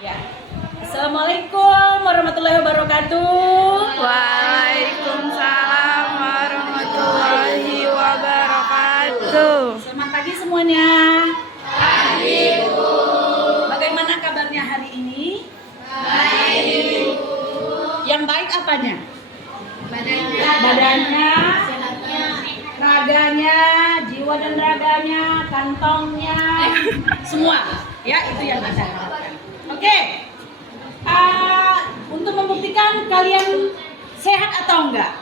Ya. Assalamualaikum warahmatullahi wabarakatuh. Waalaikumsalam warahmatullahi wabarakatuh. Selamat pagi semuanya. Pagi, Bu. Bagaimana kabarnya hari ini? Baik, Bu. Yang baik apanya? Badannya, raganya, jiwa dan raganya, kantongnya, semua. Ya, itu yang kita harapkan. Oke. Untuk membuktikan kalian sehat atau enggak,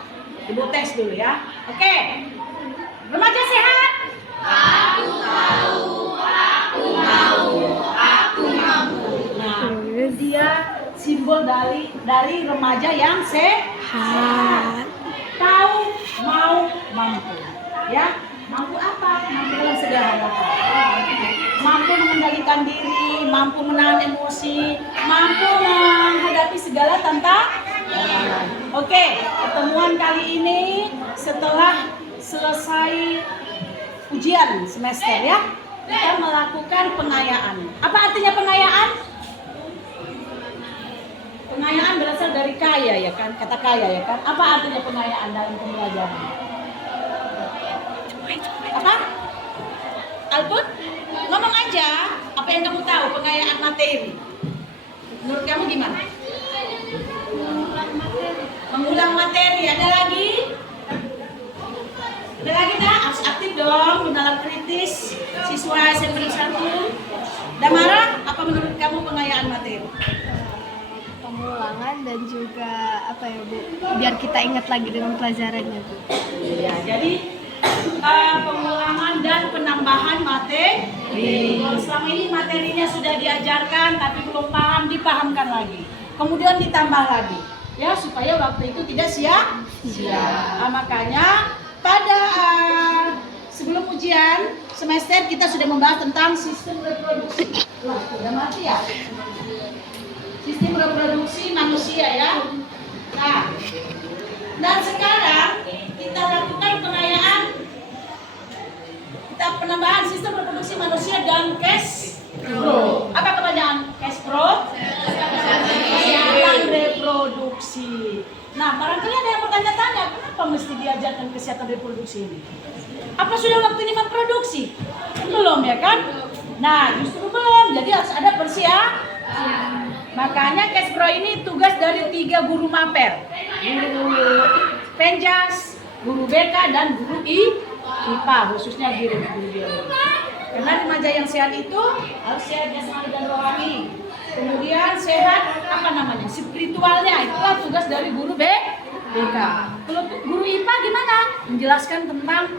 Ibu tes dulu ya. Oke. Remaja sehat? Aku tahu, aku mau, aku mampu. Nah, dia simbol dari remaja yang sehat. Tahu, mau, mampu. Ya, mampu apa? Mampu dalam segala hal. Mampu mengendalikan diri, mampu menahan emosi, mampu menghadapi segala tantangan. Oke, pertemuan kali ini setelah selesai ujian semester ya, kita melakukan pengayaan. Apa artinya pengayaan? Pengayaan berasal dari kaya ya kan, kata kaya ya kan. Apa artinya pengayaan dalam pembelajaran? Apa? Albun? Ngomong aja, apa yang kamu tahu pengayaan materi? Menurut kamu gimana? Mengulang materi. Ada lagi? Ada lagi tak? Harus aktif dong, menalar kritis siswa SMP 1. Damara, apa menurut kamu pengayaan materi? Pengulangan dan juga apa ya, Bu? Biar kita ingat lagi dengan pelajarannya, Bu. Ya, jadi pengulangan dan penambahan materi. Kalau selama ini materinya sudah diajarkan tapi belum paham, dipahamkan lagi. Kemudian ditambah lagi, ya supaya waktu itu tidak sia-sia. Makanya pada sebelum ujian semester kita sudah membahas tentang sistem reproduksi. Wah, udah mati ya? Sistem reproduksi manusia ya. Nah, dan sekarang kita lakukan pengayaan, kita penambahan sistem reproduksi manusia dan cash pro. Apa kepanjangan cash pro? Kesehatan reproduksi. Nah, barangkali ada yang bertanya-tanya, kenapa mesti diajarkan kesehatan reproduksi ini? Apa sudah waktunya memproduksi? Belum ya kan? Nah, justru belum. Jadi harus ada persiapan. Makanya cash pro ini tugas dari 3 guru maper. Guru Penjas, guru BK dan guru IPA, khususnya guru biologi. Karena remaja yang sehat itu harus sehat jasmani dan rohani. Kemudian sehat apa namanya? Spiritualnya, itulah tugas dari guru BK. Kalau guru IPA gimana? Menjelaskan tentang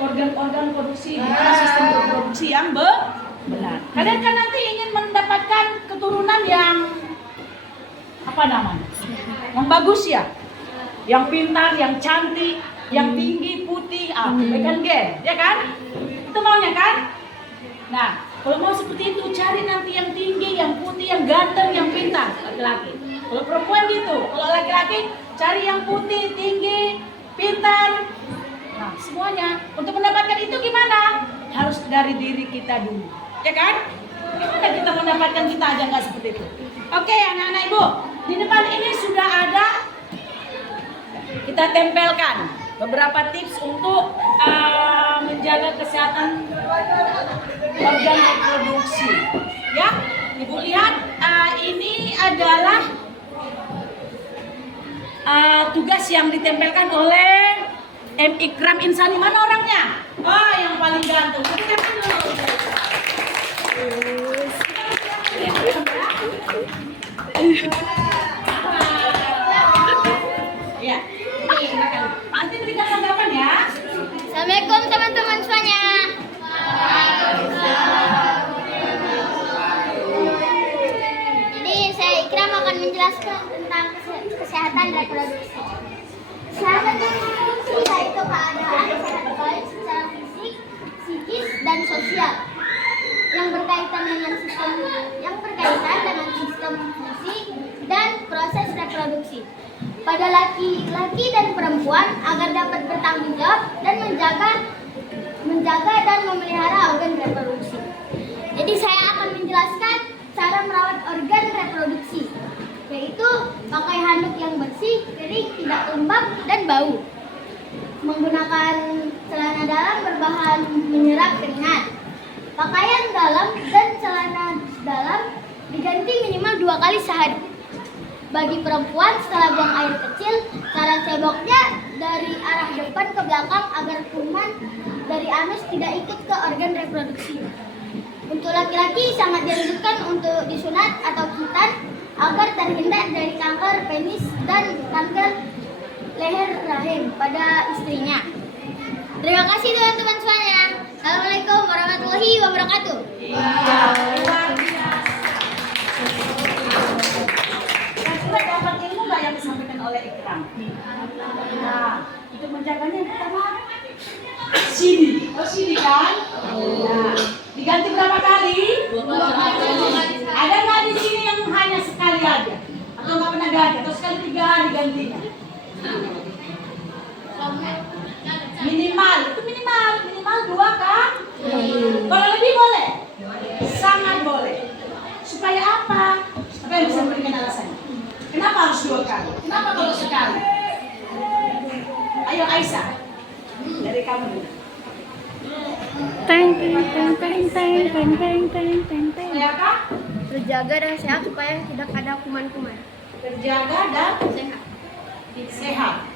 organ-organ produksi, gimana sistem reproduksi yang benar. Kalian kan nanti ingin mendapatkan keturunan yang apa namanya? Yang bagus ya, yang pintar, yang cantik, yang tinggi, putih, kan gen, ya kan? Itu maunya kan? Nah, kalau mau seperti itu cari nanti yang tinggi, yang putih, yang ganteng, yang pintar, laki-laki. Kalau perempuan gitu, kalau laki-laki cari yang putih, tinggi, pintar. Nah, semuanya untuk mendapatkan itu gimana? Harus dari diri kita dulu, ya kan? Gimana kita mendapatkan, kita aja nggak seperti itu. Oke, anak-anak ibu, di depan ini sudah ada, kita tempelkan beberapa tips untuk menjaga kesehatan organ reproduksi. Ya, ibu lihat, ini adalah tugas yang ditempelkan oleh M. Ikram Insani. Mana orangnya? Oh, yang paling ganteng. Tempel dulu. Ya, ini silakan. Nanti berikan tanggapan ya. Assalamualaikum teman-teman semuanya. Jadi saya Ikram akan menjelaskan tentang kesehatan reproduksi. Kesehatan reproduksi yaitu keadaan sehat baik secara fisik, psikis, dan sosial yang berkaitan dengan sistem fungsi dan proses reproduksi pada laki-laki dan perempuan agar dapat bertanggung jawab dan menjaga dan memelihara organ reproduksi. Jadi saya akan menjelaskan cara merawat organ bersih, kering, tidak lembab, dan bau. Menggunakan celana dalam berbahan menyerap keringat. Pakaian dalam dan celana dalam diganti minimal 2 kali sehari. Bagi perempuan, setelah buang air kecil, cara ceboknya dari arah depan ke belakang agar kuman dari anus tidak ikut ke organ reproduksi. Untuk laki-laki sangat dianjurkan untuk disunat atau khitan agar terhindar dari kanker penis dan kanker leher rahim pada istrinya. Terima kasih teman-teman semuanya. Assalamualaikum warahmatullahi wabarakatuh. Kira-kira dapat ilmu nggak yang disampaikan oleh Ikram? Nah, untuk menjaganya yang pertama sini. Oh sini kan? Nah, diganti berapa kali? 2 kali. Ada nggak di sini yang hanya sekali aja? Atau nggak pernah ganti? Atau sekali 3 hari gantinya? Minimal, itu minimal 2 kan? Kalau lebih boleh? Sangat boleh. Supaya apa? Apa yang bisa memberikan alasannya? Kenapa harus 2 kali? Kenapa kalau sekali? Ayo Aisyah, dari kamu dulu. Teng teng teng teng teng teng teng teng teng teng. Supaya apa? Terjaga dan sehat supaya tidak ada kuman-kuman. Terjaga dan sehat.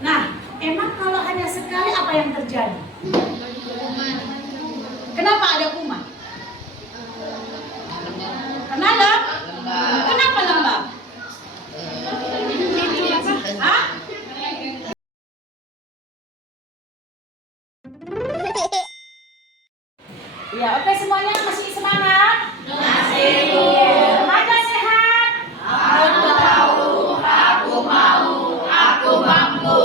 Nah, emang kalau hanya sekali apa yang terjadi? Kenapa ada kuman? Karena kenapa lembab? Hah? Ya, oke semuanya masih semangat? Masih. Remaja sehat? Aku tahu, aku mau, aku mampu.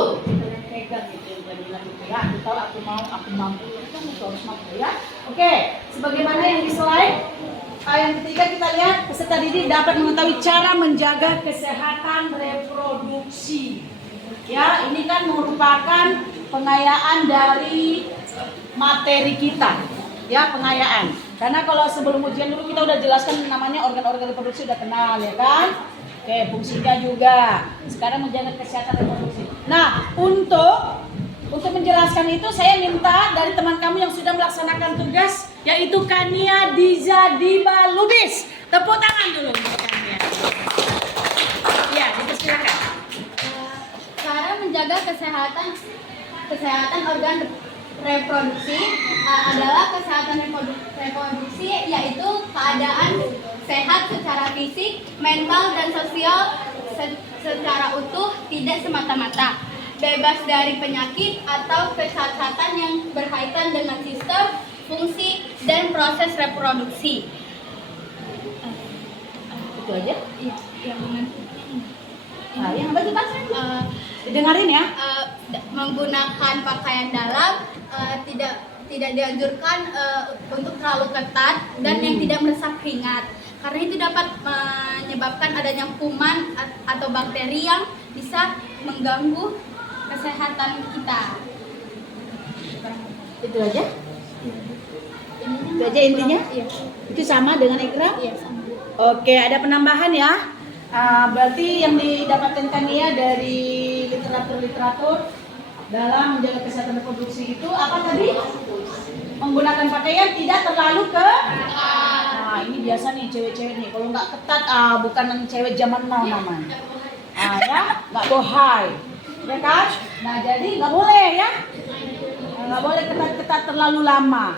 Pegang itu yang tadi bilang gitu ya. Aku tahu, aku mau, aku mampu. Itu kan harus mampu ya. Oke, sebagaimana yang di slide. Yang ketiga kita lihat peserta didik dapat mengetahui cara menjaga kesehatan reproduksi. Ya, ini kan merupakan pengayaan dari materi kita. Ya, pengayaan. Karena kalau sebelum ujian dulu kita udah jelaskan namanya organ-organ reproduksi udah kenal ya kan? Oke, fungsinya juga. Sekarang menjaga kesehatan reproduksi. Nah, untuk menjelaskan itu saya minta dari teman kami yang sudah melaksanakan tugas yaitu Kania Diza Diba Lubis. Tepuk tangan dulu untuk Kania. Ya, dipersilakan. Cara menjaga kesehatan organ reproduksi adalah kesehatan reproduksi yaitu keadaan sehat secara fisik, mental dan sosial secara utuh, tidak semata-mata bebas dari penyakit atau kecacatan yang berkaitan dengan sistem, fungsi dan proses reproduksi. Itu aja. Yang mana? Nah, yang bagi-bagi dengerin ya. Menggunakan pakaian dalam tidak dianjurkan untuk terlalu ketat dan yang tidak meresap keringat karena itu dapat menyebabkan adanya kuman atau bakteri yang bisa mengganggu kesehatan kita. Itu aja. Itu aja intinya. Iya. Itu sama dengan Ikram? Iya, sama. Oke, ada penambahan ya. Berarti yang didapatkan Kania dari literatur dalam menjaga kesehatan reproduksi itu apa tadi? Menggunakan pakaian tidak terlalu nah ini biasa nih cewek-cewek nih kalau nggak ketat bukan cewek zaman now namanya. Ya nggak bohai, ya kan? Nah jadi nggak boleh ya, nggak boleh ketat-ketat terlalu lama.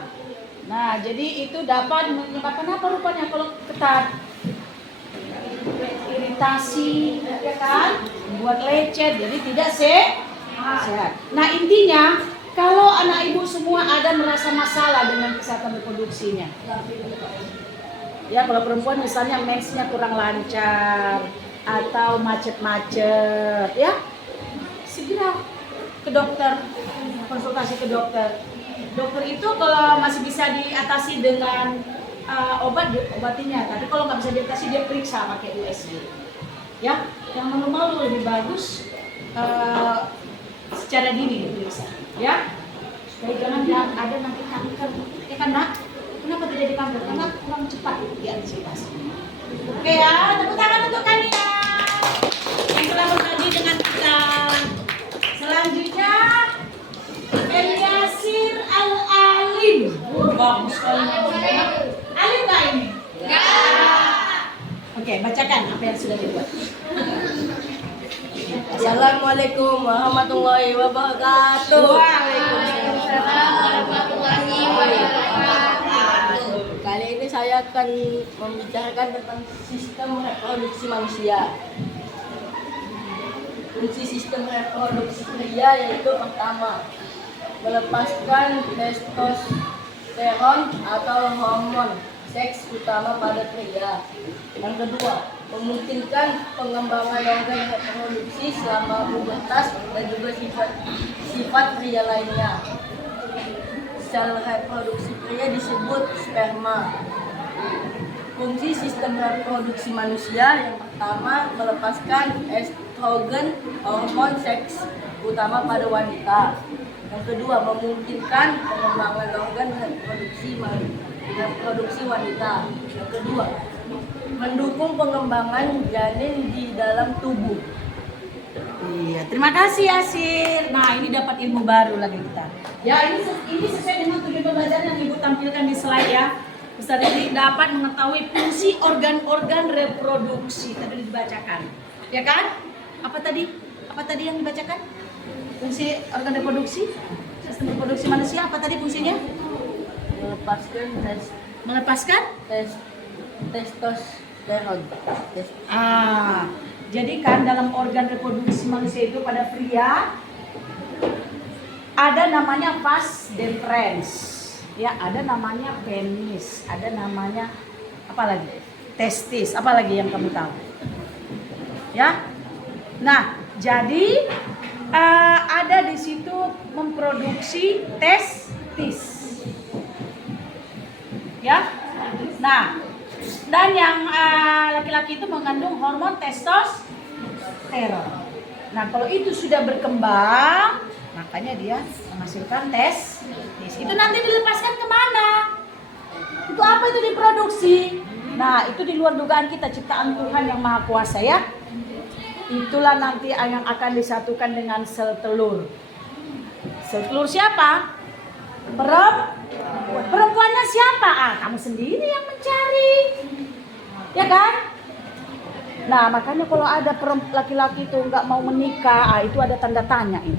Nah jadi itu dapat menyebabkan apa rupanya kalau ketat? Iritasi, ya kan? Buat lecet, jadi tidak sehat. Nah intinya kalau anak ibu semua ada merasa masalah dengan kesehatan reproduksinya, ya kalau perempuan misalnya mensnya kurang lancar atau macet-macet, ya segera ke dokter, konsultasi ke dokter. Dokter itu kalau masih bisa diatasi dengan obat diobatinya, tapi kalau nggak bisa diatasi dia periksa pakai USG. Ya, yang malu-malu lebih bagus secara dini diperiksa, ya. Supaya jangan ada nanti kanker, ya kan nak? Kenapa terjadi kanker? Karena kurang cepat diantisipasi. Oke ya, tepuk tangan untuk Kania. Yang telah berbagi dengan kita. Selanjutnya Eliasir Al-Alim. Bagus sekali. Alim nggak ini? Ya. Oke, bacakan apa yang sudah dibuat. Assalamualaikum warahmatullahi wabarakatuh. Waalaikumsalam warahmatullahi wabarakatuh. Kali ini saya akan membicarakan tentang sistem reproduksi manusia. Fungsi sistem reproduksi pria yaitu pertama, melepaskan testosteron atau hormon seks utama pada pria. Yang kedua, memungkinkan pengembangan organ reproduksi selama pubertas dan juga sifat pria lainnya. Sel reproduksi pria disebut sperma. Fungsi sistem reproduksi manusia yang pertama, melepaskan estrogen, hormon seks utama pada wanita. Yang kedua, memungkinkan pengembangan organ reproduksi wanita. Yang kedua, mendukung pengembangan janin di dalam tubuh. Iya, terima kasih Yasir. Nah, ini dapat ilmu baru lagi kita. Ya, ini sesuai dengan tujuan pembelajaran yang Ibu tampilkan di slide ya. Ustaz Didi dapat mengetahui fungsi organ-organ reproduksi. Tadi dibacakan. Ya kan? Apa tadi yang dibacakan? Fungsi organ reproduksi? Sistem reproduksi manusia apa tadi fungsinya? Melepaskan testosteron. Jadi kan dalam organ reproduksi manusia itu pada pria ada namanya vas deferens, ya, ada namanya penis, ada namanya apa lagi? Testis, apa lagi yang kamu tahu? Ya, nah jadi ada di situ memproduksi testis, ya. Nah, dan yang laki-laki itu mengandung hormon testosteron. Nah, kalau itu sudah berkembang, makanya dia menghasilkan testis. Itu nanti dilepaskan kemana? Itu apa itu diproduksi? Nah, itu di luar dugaan kita, ciptaan Tuhan yang Maha Kuasa ya. Itulah nanti yang akan disatukan dengan sel telur. Sel telur siapa? Perempuannya siapa? Kamu sendiri yang mencari. Ya kan? Nah, makanya kalau ada laki-laki itu nggak mau menikah, itu ada tanda tanya ini.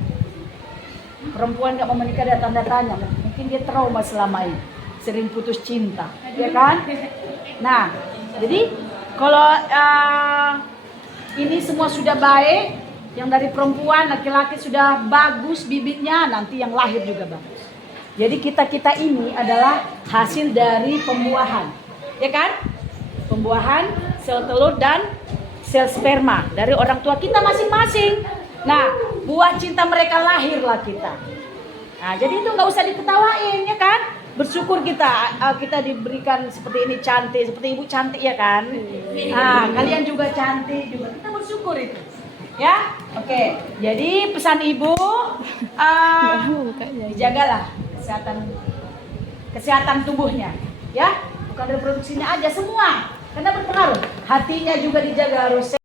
Perempuan nggak mau menikah ada tanda tanya. Mungkin dia trauma selama ini, sering putus cinta, ya kan? Nah, jadi kalau ini semua sudah baik, yang dari perempuan, laki-laki sudah bagus bibitnya, nanti yang lahir juga bagus. Jadi kita ini adalah hasil dari pembuahan, ya kan? Pembuahan sel telur dan sel sperma dari orang tua kita masing-masing. Nah, buah cinta mereka lahirlah kita. Nah, jadi itu nggak usah diketawain, ya kan? Bersyukur kita diberikan seperti ini, cantik, seperti ibu cantik ya kan? Nah, kalian juga cantik juga. Kita bersyukur itu. Ya, oke. Jadi pesan ibu, jagalah kesehatan tubuhnya, ya, bukan reproduksinya aja, semua, karena berpengaruh. Hatinya juga dijaga harus.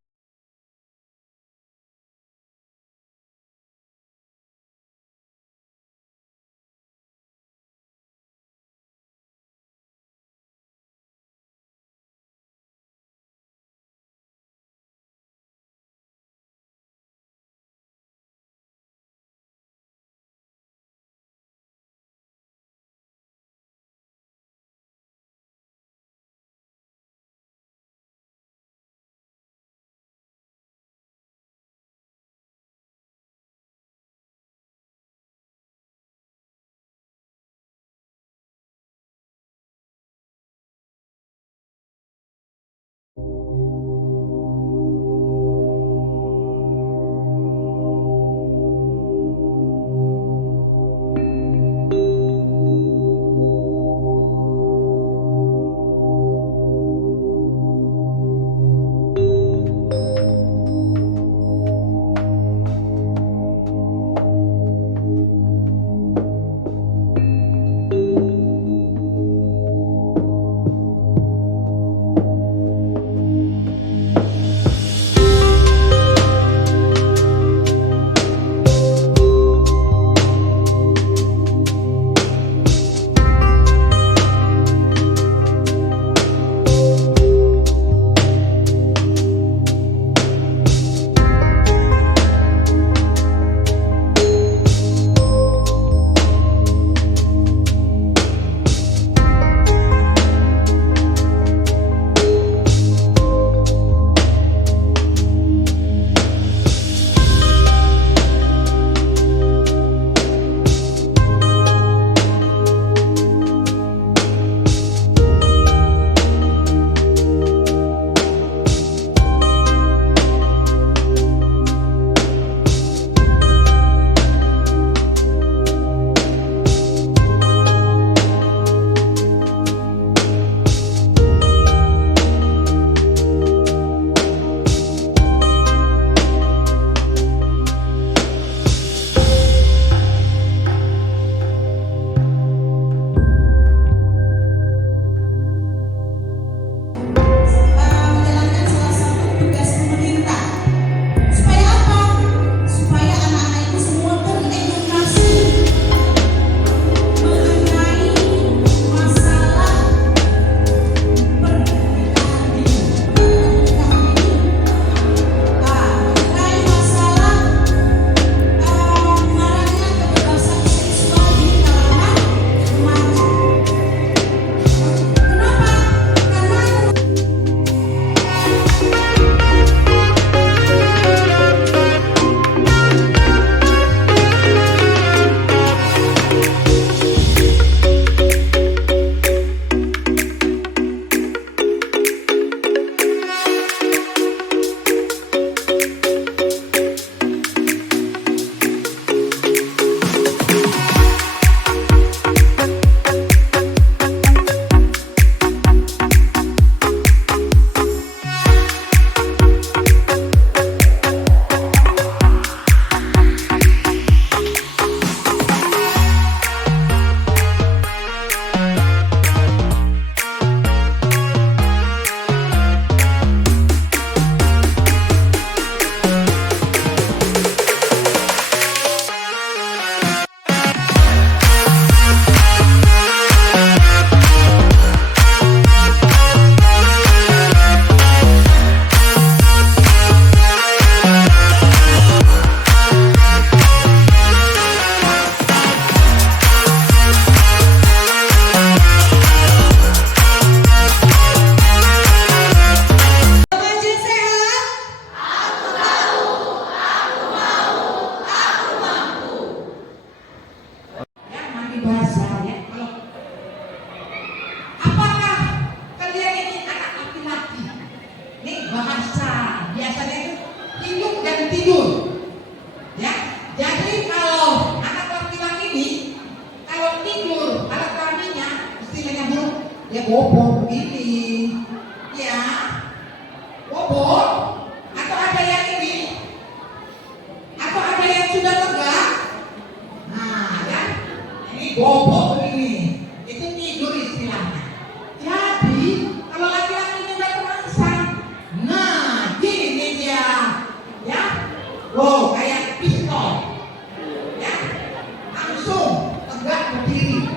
Ya bobo begini. Ya. Bobo. Atau ada yang ini? Atau ada yang sudah tegak? Nah, ya. Ini bobo begini. Itu tidur istilahnya. Jadi, kalau laki-laki udah terangsang, nah, gini dia. Ya. Loh, kayak pistol. Ya. Langsung tegak berdiri.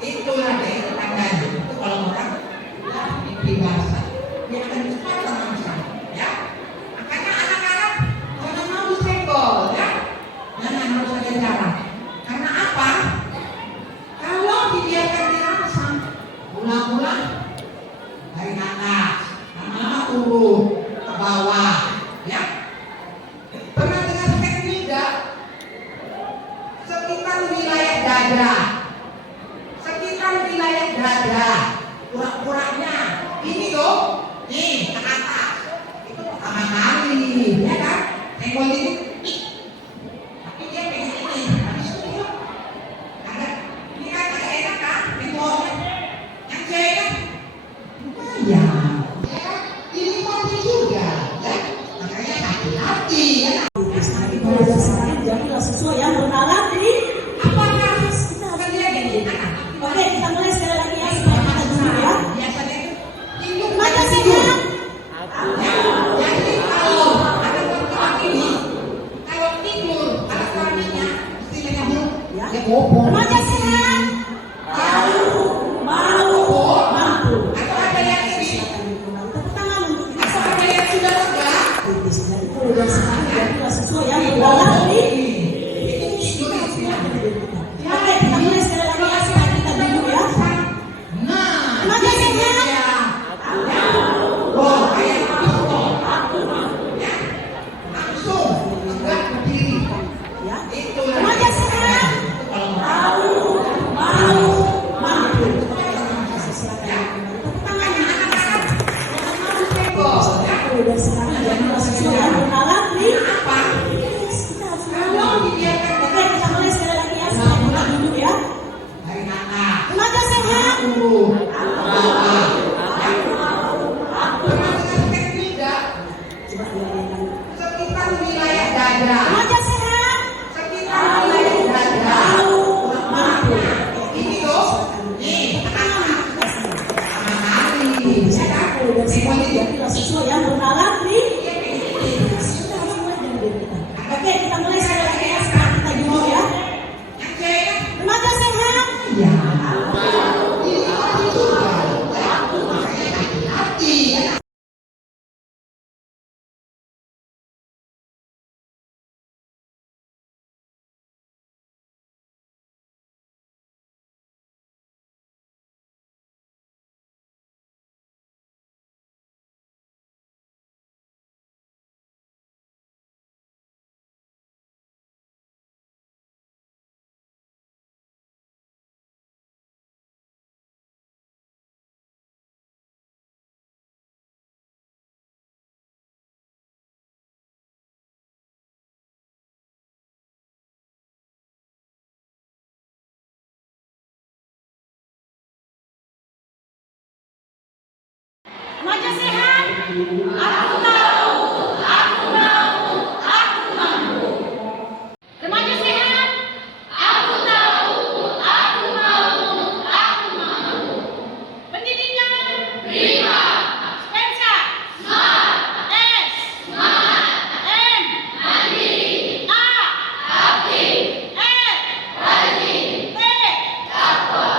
Itulah deh tandanya. Itu kalau orang mimpi basah, dia akan cepat terangsang. Ya. Makanya anak-anak jangan mau disenggol, ya. Jangan harus ada cara. Karena apa? Kalau dibiarkan dirangsang, ulang-ulang dari atas, lama-lama turun ke bawah, ya. Pernah dengar teknik tidak? Sekitar wilayah dada, pura-puranya ini loh, nih ke atas. Itu pertama kali, ya kan? Senggol itu, tapi dia pengen ini, habis itu dia ada, ini kan agak enak kan? Senggolnya, yang cewek lumayan, ya kan? Ini penting juga, ya. Makanya hati-hati, ya. Jadilah sesuai yang bernalar di Apakah kita gini? Oke, kita mulai sekali lagi ya, supaya kita dulu ya. Biasanya itu tidur Mata tidur. sehat. Ya, jadi kalau ada laki-laki ini, kalau tidur ada suaminya, istilahnya buruk, Ya. ya bobo. Remaja sehat. Mau, mampu. Atau ada yang ini, Tepuk tangan untuk kita atau semua. ada yang sudah tegak. Dan sekarang jadilah sesuai yang bernalar di Itu tidur istilahnya. Oke, kita mulai sekali lagi ya, supaya kita dulu ya. Nah, Remaja ini sehat. dia. Ya. Oh, kayak pistol. Ya. Langsung tegak berdiri. Ya. Itulah Remaja sehat. itu kalau Mau, mampu. Silakan. Tepuk tangan untuk kita semua. senggol, ya. Dan sekarang jadilah sesuai yang bernalar di Apa? kita harus Kalau dibiarkan Oke, kita mulai sekali lagi ya, supaya kita dulu ya. dari atas, Remaja sehat. turun, ke bawah. Ya. Pernah dengar teknik tidak? Coba dilakukan. Sekitar wilayah dada. Remaja sehat. Sekitar wilayah dada. Mampu. Ini loh. Nih, pertama kali. Ya kan? Dan Senggol semuanya itu. jadilah sesuai yang bernalar di kita harus mulai dari diri kita. Oke, kita mulai sekali lagi ya, sekarang kita dulu ya. Yang cewek. Remaja sehat. Ya. Ini penting juga. Ya. Makanya hati-hati, ya. Remaja sehat. Aku tahu. Aku mau. Aku mampu. Remaja sehat. Aku tahu. Aku mau. Aku mampu. Pendidikan. Prima. Spensa. Smart. S. Smart. M. Mandiri. A. Aktif. R. Rajin. T. Takwa.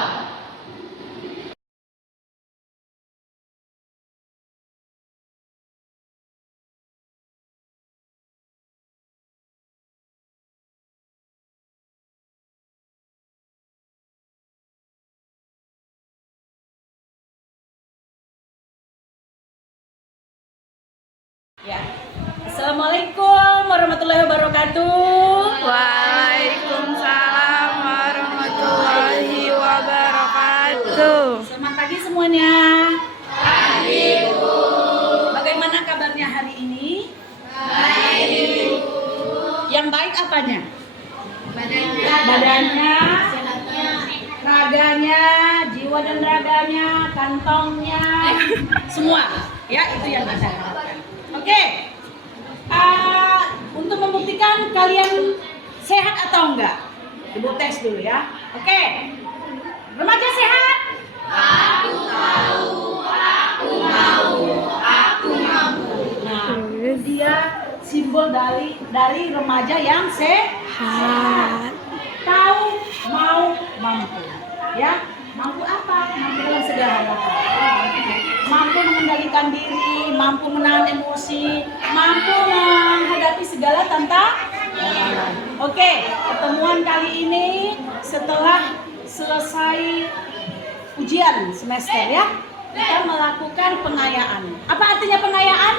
Ya. Assalamualaikum warahmatullahi wabarakatuh. Waalaikumsalam warahmatullahi wabarakatuh. Selamat pagi semuanya. Pagi, Bu. Bagaimana kabarnya hari ini? Baik, Bu. Yang baik apanya? Badannya, raganya, jiwa badan raganya, kantongnya, semua. Ya, itu yang kita harapkan. Oke. Untuk membuktikan kalian sehat atau enggak, ibu tes dulu ya. Oke. Remaja sehat? Nah, dia simbol dari remaja yang sehat. Tahu, mau, mampu. Ya, mampu apa? Mampu dalam segala hal. Mampu mengendalikan diri, mampu menahan emosi, mampu menghadapi segala tantangan. Oke, pertemuan kali ini setelah selesai ujian semester ya, kita melakukan pengayaan. Apa artinya pengayaan?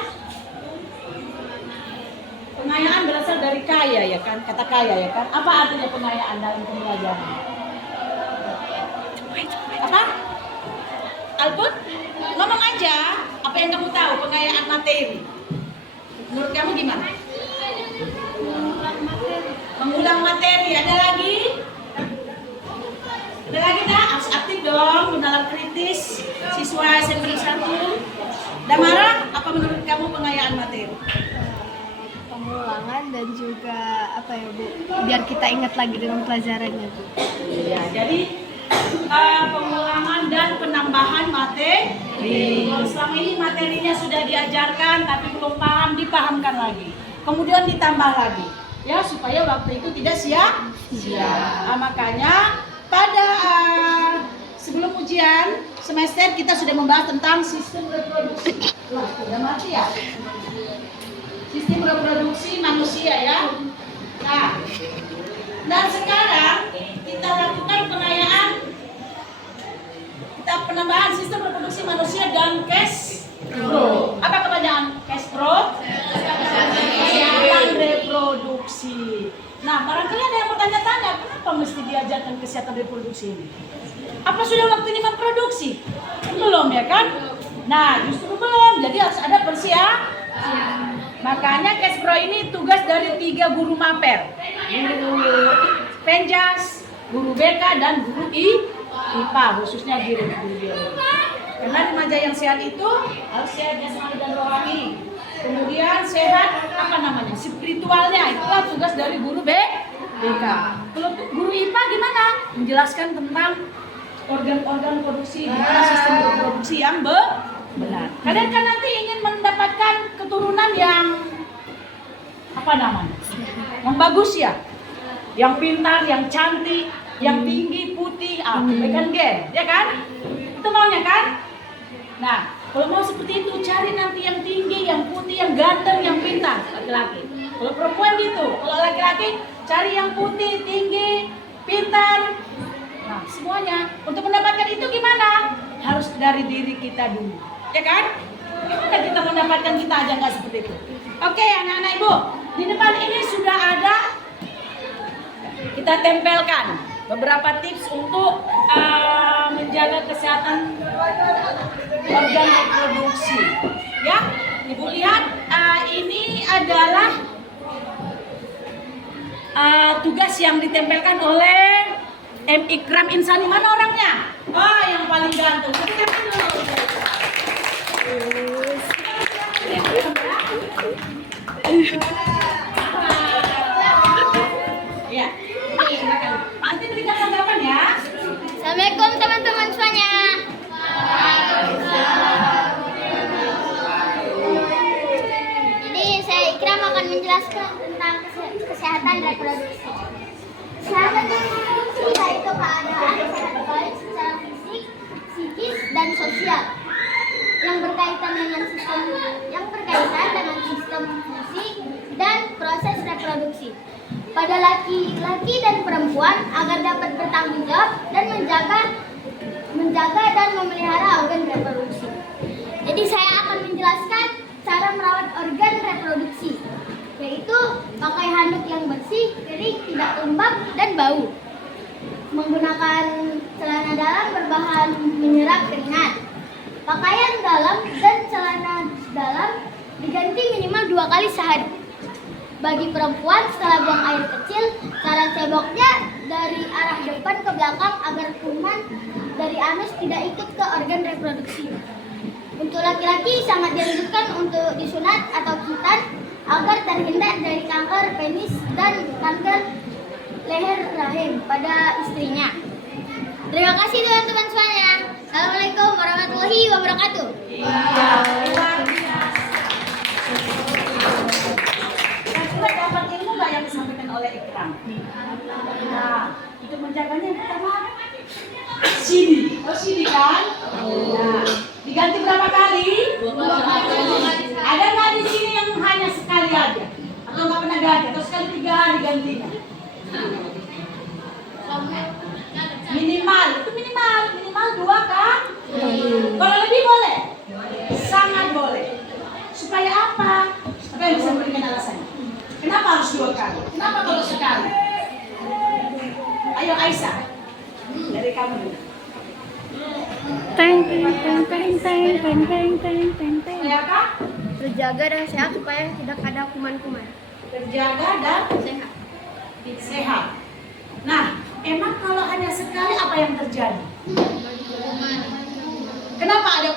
Pengayaan berasal dari kaya ya kan, kata kaya ya kan. Apa artinya pengayaan dalam pembelajaran? Apa? Alput? Ngomong aja, apa yang kamu tahu pengayaan materi? Menurut kamu gimana? Mengulang materi, ada lagi? Ada lagi tak? Harus aktif dong, menalar kritis siswa SMP 1. Damara, apa menurut kamu pengayaan materi? Pengulangan dan juga apa ya Bu, biar kita ingat lagi dengan pelajarannya Bu. Ya, jadi pengulangan dan penambahan materi. Kalau selama ini materinya sudah diajarkan tapi belum paham, dipahamkan lagi. Kemudian ditambah lagi. Ya, supaya waktu itu tidak sia-sia. Makanya pada sebelum ujian semester kita sudah membahas tentang sistem reproduksi. Wah, sudah mati ya? Sistem reproduksi manusia ya. Nah, dan sekarang kita lakukan pengayaan, kita penambahan sistem reproduksi manusia dan cash pro. Apa kepanjangan cash pro? Kesehatan reproduksi. Nah, barangkali ada yang bertanya-tanya, kenapa mesti diajarkan kesehatan reproduksi ini? Apa sudah waktunya memproduksi? Belum ya kan? Nah, justru belum. Jadi harus ada persiapan. Makanya cash pro ini tugas dari 3 guru maper. Guru Penjas, guru BK dan guru IPA, khususnya guru biologi. Karena remaja yang sehat itu harus sehat jasmani dan rohani. Kemudian sehat apa namanya? Spiritualnya, itulah tugas dari guru BK. Kalau guru IPA gimana? Menjelaskan tentang organ-organ produksi, gimana sistem reproduksi yang benar. Kalian kan nanti ingin mendapatkan keturunan yang apa namanya? Yang bagus ya, yang pintar, yang cantik, yang tinggi, putih, kan gen, ya kan? Itu maunya kan? Nah, kalau mau seperti itu cari nanti yang tinggi, yang putih, yang ganteng, yang pintar, laki-laki. Kalau perempuan gitu, kalau laki-laki cari yang putih, tinggi, pintar. Nah, semuanya untuk mendapatkan itu gimana? Harus dari diri kita dulu. Ya kan? Gimana kita mendapatkan, kita aja nggak seperti itu. Oke, anak-anak ibu, di depan ini sudah ada, kita tempelkan beberapa tips untuk menjaga kesehatan organ reproduksi. Ya, ibu lihat, ini adalah tugas yang ditempelkan oleh M. Ikram Insani. Mana orangnya? Oh, yang paling ganteng. Ya, silakan. Nanti berikan tanggapan ya. Assalamualaikum teman-teman semuanya. Jadi saya Ikram akan menjelaskan tentang kesehatan reproduksi. Kesehatan reproduksi yaitu keadaan sehat baik secara fisik, psikis, dan sosial yang berkaitan dengan sistem fungsi dan proses reproduksi pada laki-laki dan perempuan agar dapat bertanggung jawab dan menjaga dan memelihara organ reproduksi. Jadi saya akan menjelaskan cara merawat organ reproduksi, yaitu pakai handuk yang bersih, kering, tidak lembab dan bau. Menggunakan celana dalam berbahan menyerap keringat. Pakaian dalam dan celana dalam diganti minimal 2 kali sehari. Bagi perempuan setelah buang air kecil, cara ceboknya dari arah depan ke belakang agar kuman dari anus tidak ikut ke organ reproduksi. Untuk laki-laki sangat dianjurkan untuk disunat atau khitan agar terhindar dari kanker penis dan kanker leher rahim pada istrinya. Terima kasih teman-teman semuanya. Assalamualaikum warahmatullahi wabarakatuh. Kira-kira dapat ilmu nggak yang disampaikan oleh Ikram? Nah, itu menjaganya yang pertama sini. Oh sini kan? Nah, diganti berapa kali? 2 kali. Ada nggak di sini yang hanya sekali aja? Atau nggak pernah ganti? Atau sekali 3 hari gantinya? Minimal, itu minimal 2 kan? Kalau lebih boleh? Sangat boleh. Supaya apa? Supaya bisa memberikan alasannya. Kenapa harus 2 kali? Kenapa kalau sekali? Ayo Aisyah, dari kamu dulu. Teng teng teng teng teng teng teng teng teng teng. Supaya apa? Terjaga dan sehat supaya tidak ada kuman-kuman. Terjaga dan sehat. Nah, emang kalau hanya sekali apa yang terjadi? Kenapa ada